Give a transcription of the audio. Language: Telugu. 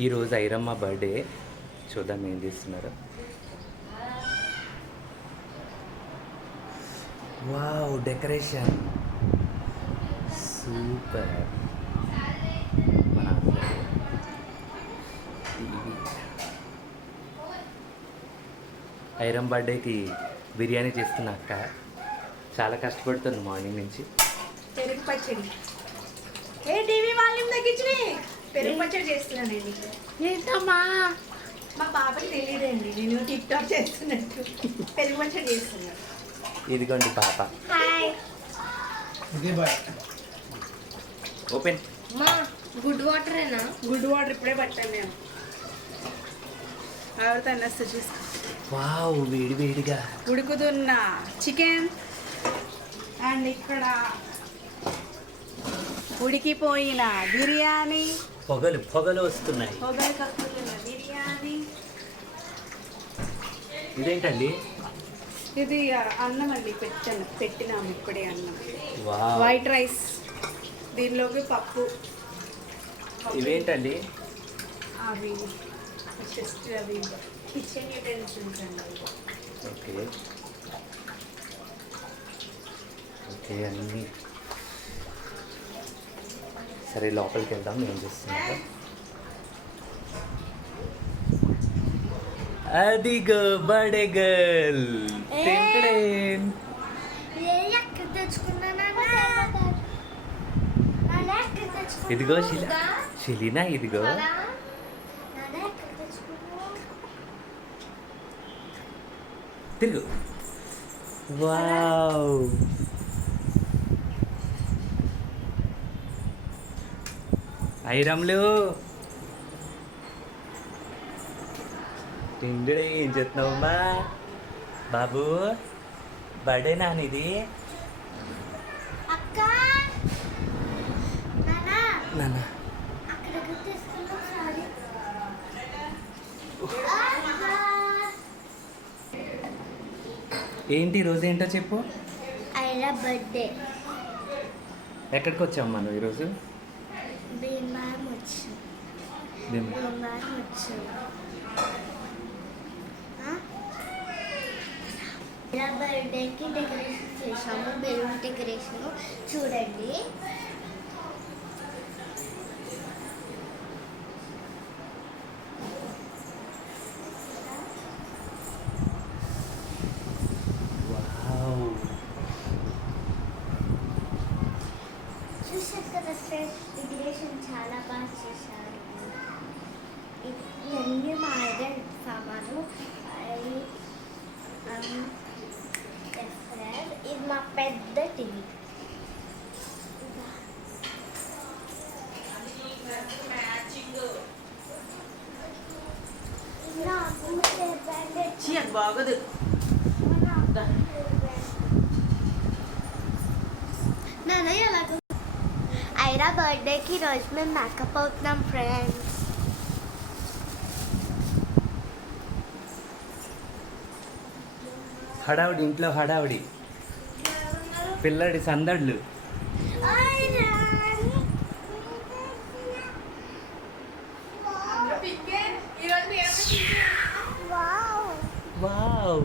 ఈరోజు ఐరమ్మ బర్త్డే. చూద్దాం ఏం చేస్తున్నారు. Wow, decoration super. మన ఐరమ్ బర్త్డేకి బిర్యానీ చేస్తున్నా అక్క. చాలా కష్టపడుతుంది మార్నింగ్ నుంచి. పెరుగు పచ్చడి ఏ టీవీ వాల్యూమ్ తగ్గించి పెరుగు పచ్చడి చేస్తున్నానండి. ఏంటమ్మా మా పాపకి తెలియదండి నేను టిక్ టాక్ చేస్తున్నట్టు పెరుగు పచ్చడి చేస్తున్నాను. ఇదిగోండి పాప. Hi open. మా గుడ్ వాటరేనా? గుడ్ వాటర్ ఇప్పుడే పట్టాను నేను. ఎవరితో అన్నస్తూ చూసుకో. వావ్, వేడి వేడిగా ఉడుకుతున్న చికెన్ అండ్ ఇక్కడ ఉడికిపోయిన బిర్యానీ, పొగలు పొగలు వస్తున్నాయి. పొగలు కక్కుతున్న బిర్యానీ. ఇదేంటండి? ఇది అన్నం అండి, పెట్టినాము ఇప్పుడే అన్నం. వావ్, వైట్ రైస్, దీనిలోకి పప్పు. ఇవేంటండి? అవి జస్ట్ అవి కిచెన్ యూటెన్సిల్స్ అండి. ఓకే ఓకే అన్నీ సరే, లోపలికి వెళ్దాం. ఏం చేస్తున్నారు? అదిగో బర్త్డే గర్ల్. ఇదిగో షిలీనా, ఇదిగో తిరుగు. వావ్, ఐరమ్లు తిండి. ఏం చేస్తున్నావమ్మా బాబు? బర్త్డే నానిది. నాన్న ఏంటి ఈరోజు ఏంటో చెప్పు. ఐరా బర్త్డే. ఎక్కడికి వచ్చావు మనం ఈరోజు? భీమవరం వచ్చాం. ఐరా బర్త్డేకి డెకరేషన్ చేసాము. బెలూన్ డెకరేషన్ చూడండి. చూసారు కదా ఫ్రెండ్స్, డెకరేషన్ చాలా బాగా చేశారు. ఇవన్నీ మా ఐరన్ సామాను. ఇది మా పెద్ద టీవీ. బాగోదు. ఐరా బర్త్డేకి రోజు మేము మేకప్ అవుతున్నాం ఫ్రెండ్స్. హడావుడి, ఇంట్లో హడావుడి, పిల్లడి సందడ్లు. వావ్,